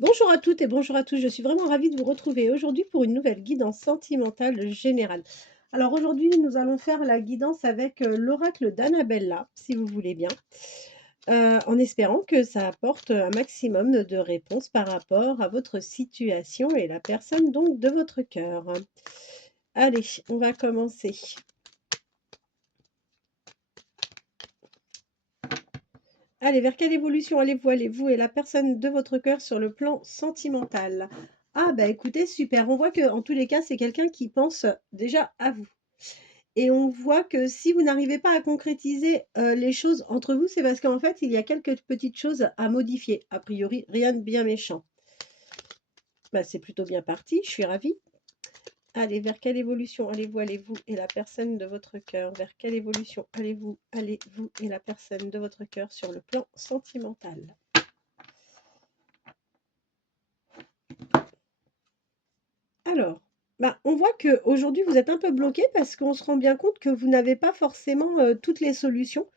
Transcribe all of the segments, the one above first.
Bonjour à toutes et bonjour à tous, je suis vraiment ravie de vous retrouver aujourd'hui pour une nouvelle guidance sentimentale générale. Alors aujourd'hui, nous allons faire la guidance avec l'oracle d'Annabella, si vous voulez bien, en espérant que ça apporte un maximum de réponses par rapport à votre situation et la personne donc de votre cœur. Allez, on va commencer. Allez, vers quelle évolution allez-vous et la personne de votre cœur sur le plan sentimental? Ah bah écoutez, super. On voit que en tous les cas, c'est quelqu'un qui pense déjà à vous. Et on voit que si vous n'arrivez pas à concrétiser les choses entre vous, c'est parce qu'en fait, il y a quelques petites choses à modifier. A priori, rien de bien méchant. Bah, c'est plutôt bien parti, je suis ravie. Allez, vers quelle évolution allez-vous et la personne de votre cœur? Vers quelle évolution allez-vous et la personne de votre cœur sur le plan sentimental? Alors, bah, on voit qu'aujourd'hui, vous êtes un peu bloqué parce qu'on se rend bien compte que vous n'avez pas forcément, toutes les solutions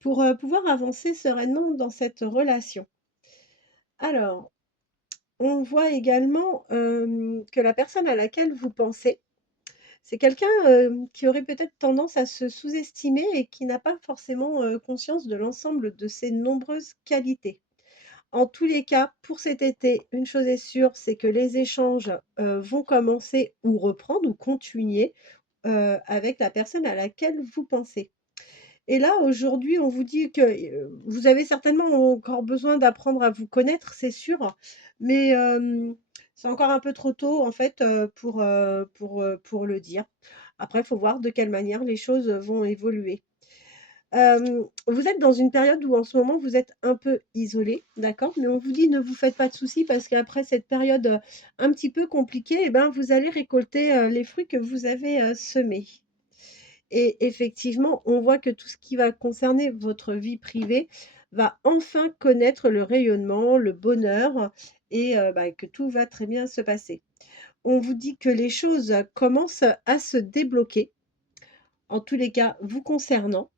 pour, pouvoir avancer sereinement dans cette relation. Alors, on voit également, que la personne à laquelle vous pensez, c'est quelqu'un, qui aurait peut-être tendance à se sous-estimer et qui n'a pas forcément, conscience de l'ensemble de ses nombreuses qualités. En tous les cas, pour cet été, une chose est sûre, c'est que les échanges, vont commencer ou reprendre ou continuer, avec la personne à laquelle vous pensez. Et là, aujourd'hui, on vous dit que, vous avez certainement encore besoin d'apprendre à vous connaître, c'est sûr, mais c'est encore un peu trop tôt, en fait, pour le dire. Après, il faut voir de quelle manière les choses vont évoluer. Vous êtes dans une période où en ce moment vous êtes un peu isolé, d'accord? Mais on vous dit: «Ne vous faites pas de soucis» parce qu'après cette période, un petit peu compliquée et ben, vous allez récolter, les fruits que vous avez, semés. Et effectivement, on voit que tout ce qui va concerner votre vie privée va enfin connaître le rayonnement, le bonheur et bah, que tout va très bien se passer. On vous dit que les choses commencent à se débloquer, en tous les cas vous concernant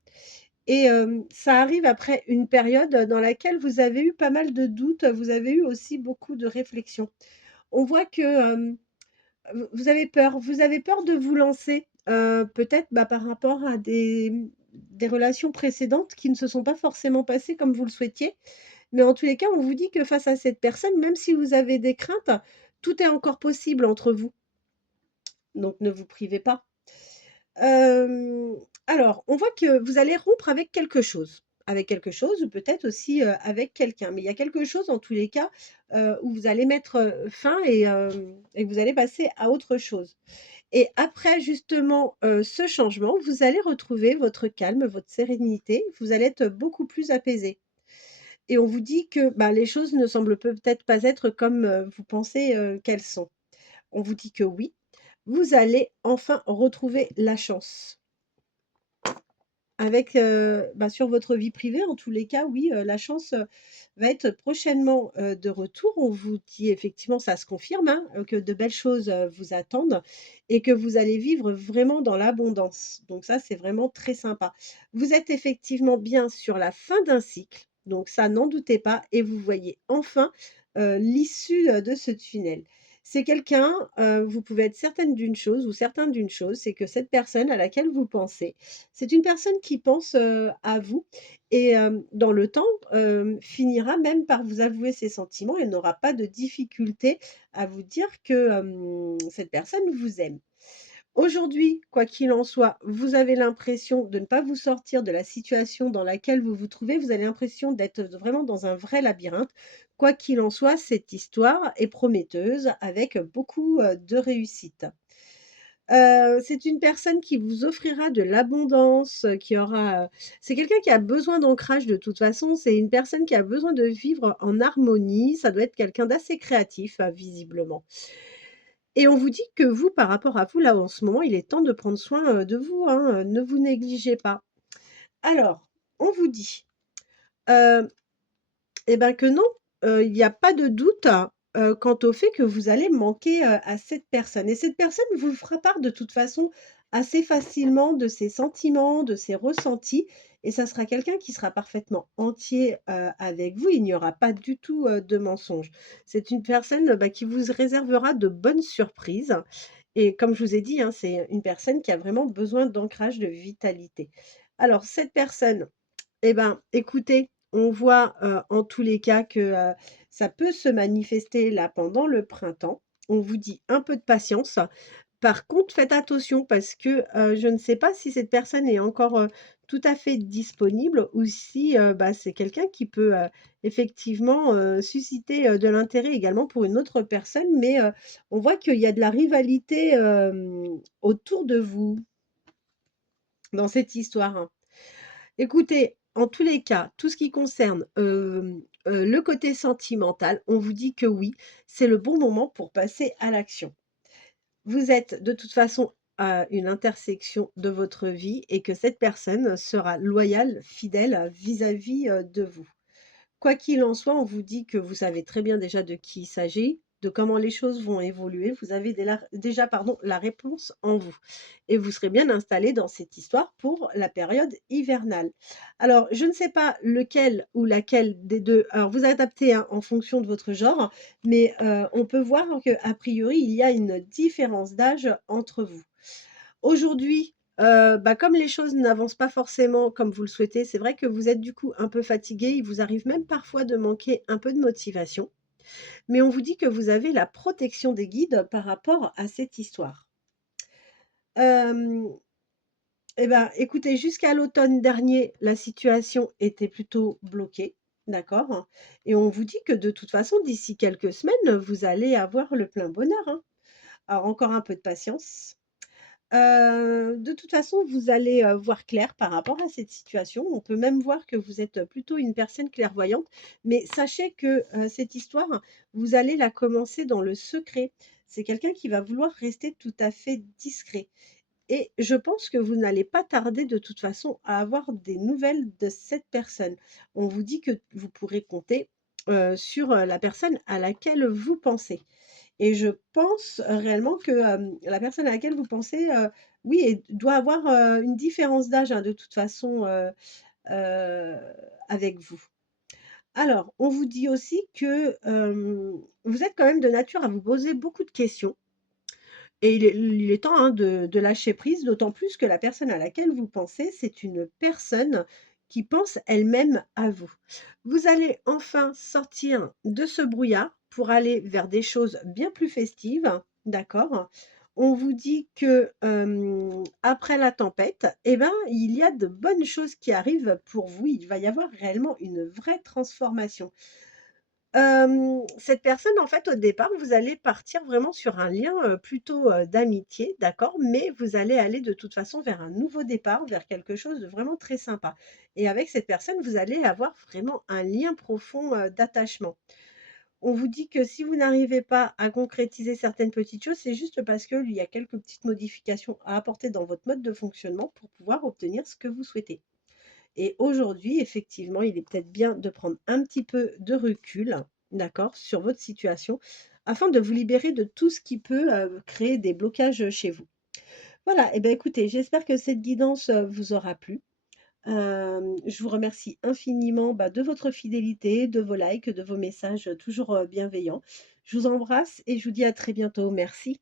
et ça arrive après une période dans laquelle vous avez eu pas mal de doutes, vous avez eu aussi beaucoup de réflexions. On voit que, vous avez peur de vous lancer, peut-être, bah, par rapport à des relations précédentes qui ne se sont pas forcément passées comme vous le souhaitiez. Mais en tous les cas, on vous dit que face à cette personne, même si vous avez des craintes, tout est encore possible entre vous, donc ne vous privez pas. Hem, alors, on voit que vous allez rompre avec quelque chose ou peut-être aussi, avec quelqu'un. Mais il y a quelque chose en tous les cas, où vous allez mettre, fin et vous allez passer à autre chose. Et après justement, ce changement, vous allez retrouver votre calme, votre sérénité, vous allez être beaucoup plus apaisé. Et on vous dit que, bah, les choses ne semblent peut-être pas être comme, vous pensez, qu'elles sont. On vous dit que oui, vous allez enfin retrouver la chance. Avec, bah, sur votre vie privée, en tous les cas, oui, la chance, va être prochainement, de retour. On vous dit effectivement, ça se confirme, hein, que de belles choses, vous attendent et que vous allez vivre vraiment dans l'abondance. Donc ça, c'est vraiment très sympa. Vous êtes effectivement bien sur la fin d'un cycle, donc ça, n'en doutez pas et vous voyez enfin, l'issue, de ce tunnel. C'est quelqu'un, vous pouvez être certaine d'une chose ou certain d'une chose, c'est que cette personne à laquelle vous pensez, c'est une personne qui pense, à vous et dans le temps, finira même par vous avouer ses sentiments et n'aura pas de difficulté à vous dire que, cette personne vous aime. Aujourd'hui, quoi qu'il en soit, vous avez l'impression de ne pas vous sortir de la situation dans laquelle vous vous trouvez. Vous avez l'impression d'être vraiment dans un vrai labyrinthe. Quoi qu'il en soit, cette histoire est prometteuse avec beaucoup, de réussite. C'est une personne qui vous offrira de l'abondance, qui aura, c'est quelqu'un qui a besoin d'ancrage de toute façon, c'est une personne qui a besoin de vivre en harmonie, ça doit être quelqu'un d'assez créatif, visiblement et on vous dit que vous, par rapport à vous, là, en ce moment, il est temps de prendre soin, de vous, hein, ne vous négligez pas. Alors, on vous dit, heu et ben, que non, il y a pas de doute, quant au fait que vous allez manquer, à cette personne et cette personne vous fera part de toute façon assez facilement de ses sentiments, de ses ressentis et ça sera quelqu'un qui sera parfaitement entier, avec vous. Il n'y aura pas du tout, de mensonge. C'est une personne, bah, qui vous réservera de bonnes surprises et comme je vous ai dit, hein, c'est une personne qui a vraiment besoin d'ancrage, de vitalité. Alors cette personne, eh ben, écoutez, on voit, en tous les cas que, ça peut se manifester là pendant le printemps. On vous dit un peu de patience. Par contre, faites attention parce que, je ne sais pas si cette personne est encore, tout à fait disponible ou si, bah, c'est quelqu'un qui peut, effectivement, susciter, de l'intérêt également pour une autre personne. Mais, on voit qu'il y a de la rivalité, autour de vous, dans cette histoire, hein. Écoutez, en tous les cas, tout ce qui concerne, le côté sentimental, on vous dit que oui, c'est le bon moment pour passer à l'action. Vous êtes de toute façon à une intersection de votre vie et que cette personne sera loyale, fidèle vis-à-vis, de vous. Quoi qu'il en soit, on vous dit que vous savez très bien déjà de qui il s'agit, de comment les choses vont évoluer. Vous avez déjà pardon, la réponse en vous et vous serez bien installé dans cette histoire pour la période hivernale. Alors, je ne sais pas lequel ou laquelle des 2. Alors vous adaptez, hein, en fonction de votre genre, mais on peut voir qu'a priori, il y a une différence d'âge entre vous. Aujourd'hui, bah, comme les choses n'avancent pas forcément comme vous le souhaitez, c'est vrai que vous êtes du coup un peu fatigué. Il vous arrive même parfois de manquer un peu de motivation, mais on vous dit que vous avez la protection des guides par rapport à cette histoire. Hem, et ben, écoutez, jusqu'à l'automne dernier, la situation était plutôt bloquée, d'accord? Et on vous dit que de toute façon, d'ici quelques semaines, vous allez avoir le plein bonheur, hein. Alors encore un peu de patience. De toute façon, vous allez, voir clair par rapport à cette situation. On peut même voir que vous êtes, plutôt une personne clairvoyante, mais sachez que, cette histoire, vous allez la commencer dans le secret. C'est quelqu'un qui va vouloir rester tout à fait discret et je pense que vous n'allez pas tarder de toute façon à avoir des nouvelles de cette personne. On vous dit que vous pourrez compter, sur, la personne à laquelle vous pensez. Et je pense réellement que, la personne à laquelle vous pensez, oui et doit avoir, une différence d'âge, hein, de toute façon, heu, avec vous. Alors, on vous dit aussi que, vous êtes quand même de nature à vous poser beaucoup de questions et il est temps, hein, de lâcher prise, d'autant plus que la personne à laquelle vous pensez, c'est une personne qui pense elle-même à vous. Vous allez enfin sortir de ce brouillard pour aller vers des choses bien plus festives, d'accord? On vous dit que, après la tempête, eh ben, il y a de bonnes choses qui arrivent pour vous. Il va y avoir réellement une vraie transformation. Cette personne, en fait, au départ, vous allez partir vraiment sur un lien, plutôt, d'amitié, d'accord? Mais vous allez aller de toute façon vers un nouveau départ, vers quelque chose de vraiment très sympa et avec cette personne, vous allez avoir vraiment un lien profond, d'attachement. On vous dit que si vous n'arrivez pas à concrétiser certaines petites choses, c'est juste parce qu'il y a quelques petites modifications à apporter dans votre mode de fonctionnement pour pouvoir obtenir ce que vous souhaitez. Et aujourd'hui, effectivement, il est peut-être bien de prendre un petit peu de recul, d'accord, sur votre situation, afin de vous libérer de tout ce qui peut, créer des blocages, chez vous. Voilà et ben, écoutez, j'espère que cette guidance, vous aura plu. Je vous remercie infiniment, bah, de votre fidélité, de vos likes, de vos messages, toujours, bienveillants. Je vous embrasse et je vous dis à très bientôt. Merci.